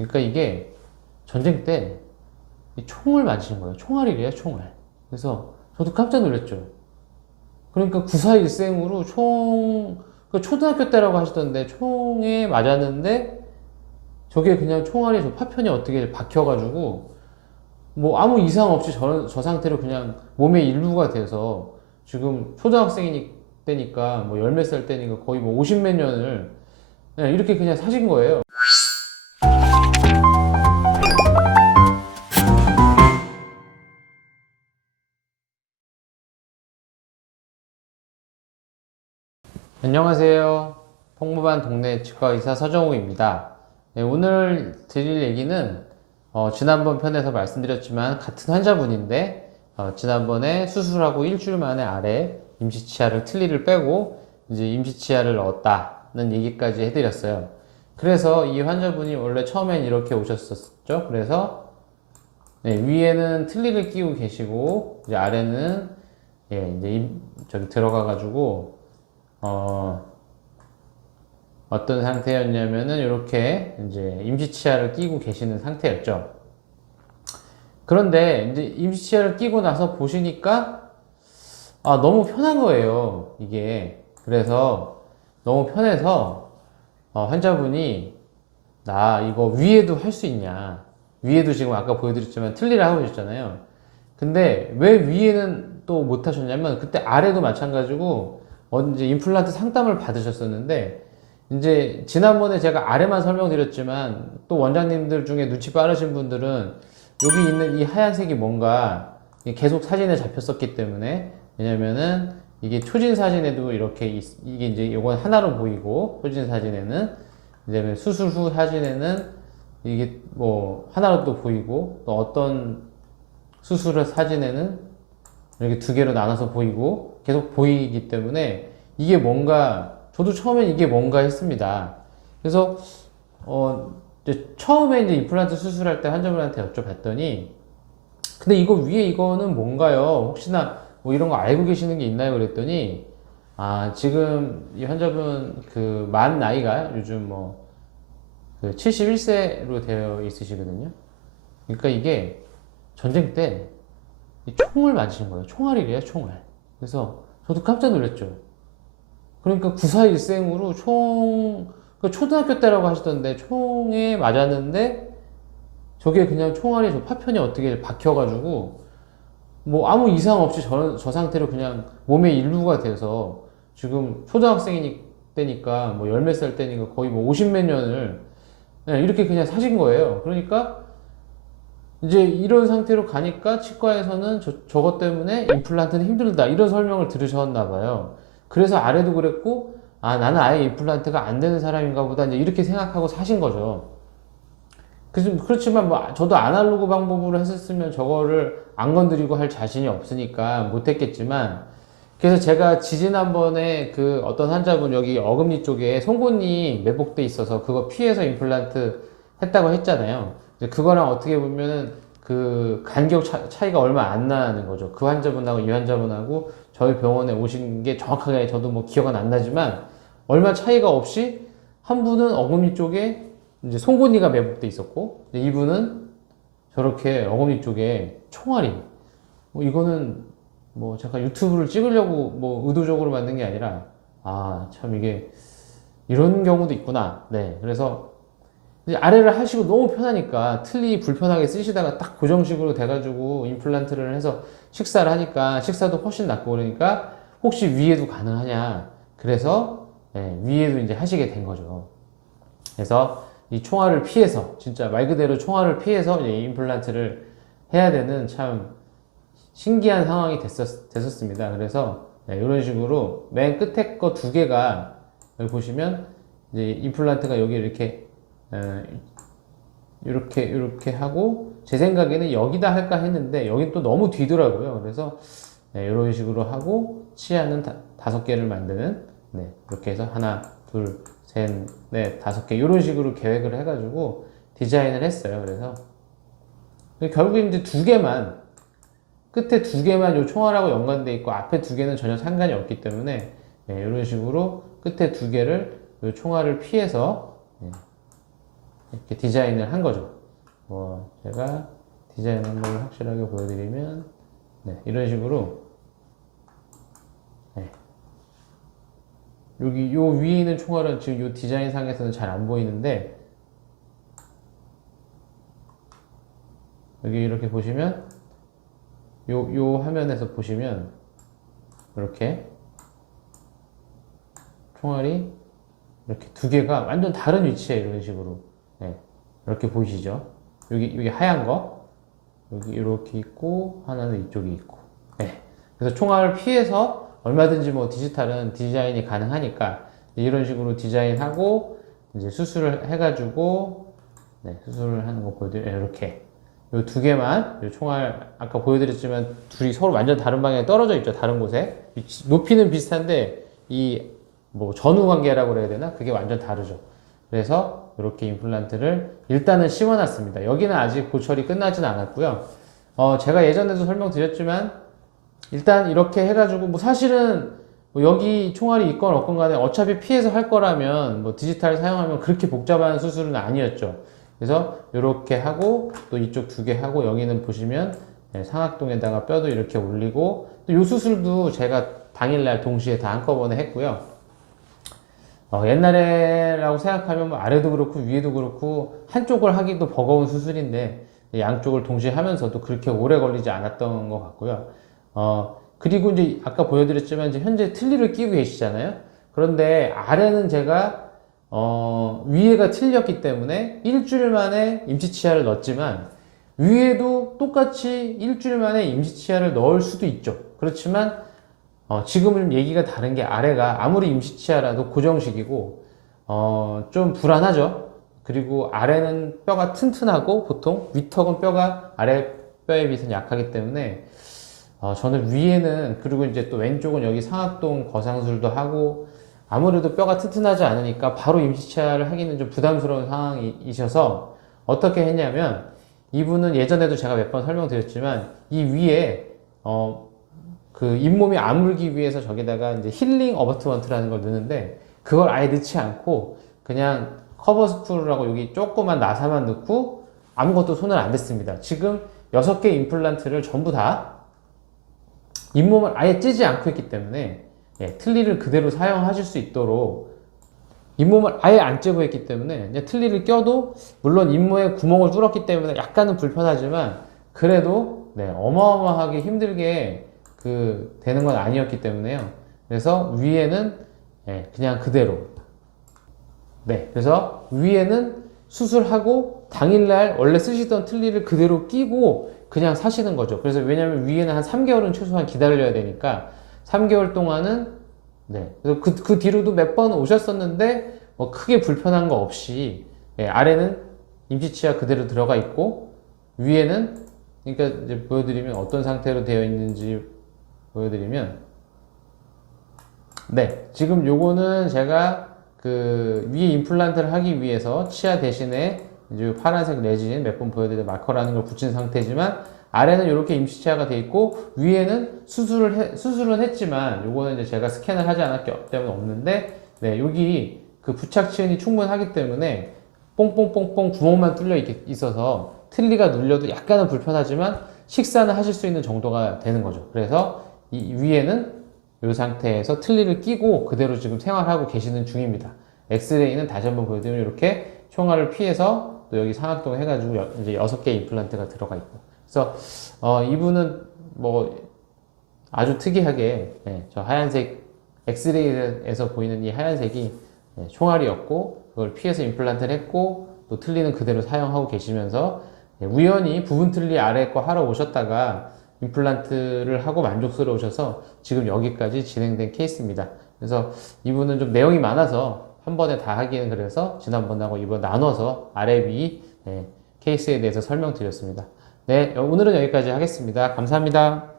그러니까 이게 전쟁 때 이 총을 맞으신 거예요. 총알이래요, 총알. 그래서 저도 깜짝 놀랐죠. 그러니까 9.4일생으로 그 초등학교 때라고 하시던데 총에 맞았는데 저게 그냥 총알이 저 파편이 어떻게 박혀가지고 뭐 아무 이상 없이 저 상태로 그냥 몸의 일부가 돼서 지금 초등학생이 때니까 뭐 열 몇 살 때니까 거의 뭐 50 몇 년을 그냥 이렇게 그냥 사신 거예요. 안녕하세요. 평범한 동네 치과의사 서정우입니다. 네, 오늘 드릴 얘기는 지난번 편에서 말씀드렸지만 같은 환자분인데 지난번에 수술하고 일주일 만에 아래 임시치아를 틀니를 빼고 이제 임시치아를 넣었다는 얘기까지 해드렸어요. 그래서 이 환자분이 원래 처음엔 이렇게 오셨었죠. 그래서 네, 위에는 틀니를 끼고 계시고 이제 아래는 이제 저기 들어가가지고 어, 어떤 상태였냐면은 이렇게 이제 임시치아를 끼고 계시는 상태였죠. 그런데 이제 임시치아를 끼고 나서 보시니까 너무 편한 거예요, 이게. 그래서 너무 편해서 환자분이 나 이거 위에도 할 수 있냐. 위에도 지금 아까 보여드렸지만 틀니를 하고 계셨잖아요. 근데 왜 위에는 또 못 하셨냐면 그때 아래도 마찬가지고 이제 임플란트 상담을 받으셨었는데 이제 지난번에 제가 아래만 설명드렸지만 또 원장님들 중에 눈치 빠르신 분들은 여기 있는 이 하얀색이 뭔가 계속 사진에 잡혔었기 때문에 왜냐면은 이게 초진 사진에도 이렇게 이게 이제 이건 하나로 보이고 초진 사진에는 이제 수술 후 사진에는 이게 뭐 하나로 또 보이고 또 어떤 수술의 사진에는 이렇게 두 개로 나눠서 보이고 계속 보이기 때문에 이게 뭔가 저도 처음엔 이게 뭔가 했습니다. 그래서 이제 처음에 이제 임플란트 수술할 때 환자분한테 여쭤봤더니 근데 이거 위에 이거는 뭔가요? 혹시나 뭐 이런 거 알고 계시는 게 있나요? 그랬더니 지금 이 환자분 그 만 나이가 요즘 뭐그 71세로 되어 있으시거든요. 그러니까 이게 전쟁 때 이 총을 맞으신 거예요. 총알이래요, 총알. 그래서 저도 깜짝 놀랐죠. 그러니까 9.4일생으로 그 초등학교 때라고 하시던데 총에 맞았는데 저게 그냥 총알이 저 파편이 어떻게 박혀가지고 뭐 아무 이상 없이 저 상태로 그냥 몸의 일부가 돼서 지금 초등학생이 때니까 뭐 열 몇 살 때니까 거의 뭐 50 몇 년을 이렇게 그냥 사신 거예요. 그러니까 이제 이런 상태로 가니까 치과에서는 저것 때문에 임플란트는 힘들다 이런 설명을 들으셨나 봐요. 그래서 아래도 그랬고 나는 아예 임플란트가 안 되는 사람인가 보다 이제 이렇게 생각하고 사신 거죠. 그렇지만 뭐 저도 아날로그 방법으로 했었으면 저거를 안 건드리고 할 자신이 없으니까 못했겠지만 그래서 제가 지지난번에 그 어떤 환자분 여기 어금니 쪽에 송곳니 매복돼 있어서 그거 피해서 임플란트 했다고 했잖아요. 그거랑 어떻게 보면은 그 간격 차이가 얼마 안 나는 거죠. 그 환자분하고 이 환자분하고 저희 병원에 오신 게 정확하게 저도 뭐 기억은 안 나지만 얼마 차이가 없이 한 분은 어금니 쪽에 이제 송곳니가 매복돼 있었고 이분은 저렇게 어금니 쪽에 총알이 뭐 이거는 뭐 잠깐 유튜브를 찍으려고 뭐 의도적으로 만든 게 아니라 참 이게 이런 경우도 있구나. 네, 그래서 이제 아래를 하시고 너무 편하니까 틀니 불편하게 쓰시다가 딱 고정식으로 돼가지고 임플란트를 해서 식사를 하니까 식사도 훨씬 낫고 그러니까 혹시 위에도 가능하냐. 그래서 위에도 이제 하시게 된 거죠. 그래서 이 총알을 피해서 진짜 말 그대로 총알을 피해서 이제 임플란트를 해야 되는 참 신기한 상황이 됐었습니다. 그래서 이런 식으로 맨 끝에 거 두 개가 여기 보시면 이제 임플란트가 여기 이렇게 하고 제 생각에는 여기다 할까 했는데 여긴 또 너무 뒤더라고요. 그래서 이런 식으로 하고 치아는 5개를 만드는 이렇게 해서 하나, 둘, 셋, 넷, 5개 이런 식으로 계획을 해가지고 디자인을 했어요. 그래서 결국에 이제 두 개만 끝에 두 개만 요 총알하고 연관돼 있고 앞에 두 개는 전혀 상관이 없기 때문에 이런 식으로 끝에 두 개를 요 총알을 피해서 이렇게 디자인을 한 거죠. 제가 디자인한 걸 확실하게 보여드리면, 네, 이런 식으로, 네. 여기 요 위에 있는 총알은 지금 요 디자인 상에서는 잘 안 보이는데, 여기 이렇게 보시면, 요 화면에서 보시면, 이렇게 총알이 이렇게 두 개가 완전 다른 위치에 이런 식으로, 네, 이렇게 보이시죠? 여기 하얀 거, 여기 이렇게 있고, 하나는 이쪽에 있고, 네. 그래서 총알을 피해서 얼마든지 뭐 디지털은 디자인이 가능하니까 이런 식으로 디자인하고 이제 수술을 해가지고, 네, 수술을 하는 거 보여드려요. 이렇게 요 두 개만, 요 총알 아까 보여드렸지만 둘이 서로 완전 다른 방향에 떨어져 있죠. 다른 곳에 높이는 비슷한데 이 뭐 전후 관계라고 그래야 되나? 그게 완전 다르죠. 그래서 이렇게 임플란트를 일단은 씌워놨습니다. 여기는 아직 고철이 끝나진 않았고요. 제가 예전에도 설명드렸지만 일단 이렇게 해가지고 뭐 사실은 뭐 여기 총알이 있건 없건 간에 어차피 피해서 할 거라면 뭐 디지털 사용하면 그렇게 복잡한 수술은 아니었죠. 그래서 이렇게 하고 또 이쪽 두 개 하고 여기는 보시면, 네, 상악동에다가 뼈도 이렇게 올리고 또 이 수술도 제가 당일날 동시에 다 한꺼번에 했고요. 옛날에라고 생각하면 뭐 아래도 그렇고 위에도 그렇고 한쪽을 하기도 버거운 수술인데 양쪽을 동시에 하면서도 그렇게 오래 걸리지 않았던 것 같고요. 그리고 이제 아까 보여드렸지만 이제 현재 틀니를 끼고 계시잖아요. 그런데 아래는 제가 위에가 틀렸기 때문에 일주일 만에 임시치아를 넣었지만 위에도 똑같이 일주일 만에 임시치아를 넣을 수도 있죠. 그렇지만 지금은 얘기가 다른 게 아래가 아무리 임시치아라도 고정식이고 좀 불안하죠. 그리고 아래는 뼈가 튼튼하고 보통 위턱은 뼈가 아래 뼈에 비해서 약하기 때문에 저는 위에는, 그리고 이제 또 왼쪽은 여기 상악동 거상술도 하고 아무래도 뼈가 튼튼하지 않으니까 바로 임시치아를 하기는 좀 부담스러운 상황이셔서 어떻게 했냐면, 이분은 예전에도 제가 몇 번 설명드렸지만 이 위에 그 잇몸이 안 물기 위해서 저기다가 이제 힐링 어버트먼트라는 걸 넣는데 그걸 아예 넣지 않고 그냥 커버 스프라고 여기 조그만 나사만 넣고 아무것도 손을 안 댔습니다. 지금 6개 임플란트를 전부 다 잇몸을 아예 찌지 않고 있기 때문에, 예, 틀니를 그대로 사용하실 수 있도록 잇몸을 아예 안 찌고 있기 때문에 이제 틀니를 껴도 물론 잇몸에 구멍을 뚫었기 때문에 약간은 불편하지만 그래도, 네, 어마어마하게 힘들게 되는 건 아니었기 때문에요. 그래서 위에는, 예, 그냥 그대로, 네, 그래서 위에는 수술하고 당일날 원래 쓰시던 틀니를 그대로 끼고 그냥 사시는 거죠. 그래서 왜냐면 위에는 한 3개월은 최소한 기다려야 되니까 3개월 동안은, 네, 그래서 그 뒤로도 몇 번 오셨었는데 뭐 크게 불편한 거 없이, 예, 아래는 임시치아 그대로 들어가 있고 위에는, 그러니까 이제 보여드리면 어떤 상태로 되어 있는지 보여드리면, 네, 지금 요거는 제가 그 위에 임플란트를 하기 위해서 치아 대신에 이제 파란색 레진 몇 번 보여드린 마커라는 걸 붙인 상태지만 아래는 이렇게 임시치아가 돼 있고 위에는 수술은 했지만 요거는 이제 제가 스캔을 하지 않았기 때문에 없는데, 네, 여기 그 부착치은이 충분하기 때문에 뽕뽕뽕뽕 구멍만 뚫려 있어서 틀니가 눌려도 약간은 불편하지만 식사는 하실 수 있는 정도가 되는 거죠. 그래서 이 위에는 이 상태에서 틀니를 끼고 그대로 지금 생활하고 계시는 중입니다. 엑스레이는 다시 한번 보여드리면 이렇게 총알을 피해서 또 여기 상악동 해가지고 이제 6개 임플란트가 들어가 있고, 그래서 이분은 뭐 아주 특이하게, 네, 저 하얀색 엑스레이에서 보이는 이 하얀색이, 네, 총알이었고 그걸 피해서 임플란트를 했고 또 틀니는 그대로 사용하고 계시면서, 네, 우연히 부분 틀니 아래 거 하러 오셨다가 임플란트를 하고 만족스러우셔서 지금 여기까지 진행된 케이스입니다. 그래서 이분은 좀 내용이 많아서 한 번에 다 하기는 그래서 지난번하고 이번 나눠서 아래 위, 네, 케이스에 대해서 설명드렸습니다. 네, 오늘은 여기까지 하겠습니다. 감사합니다.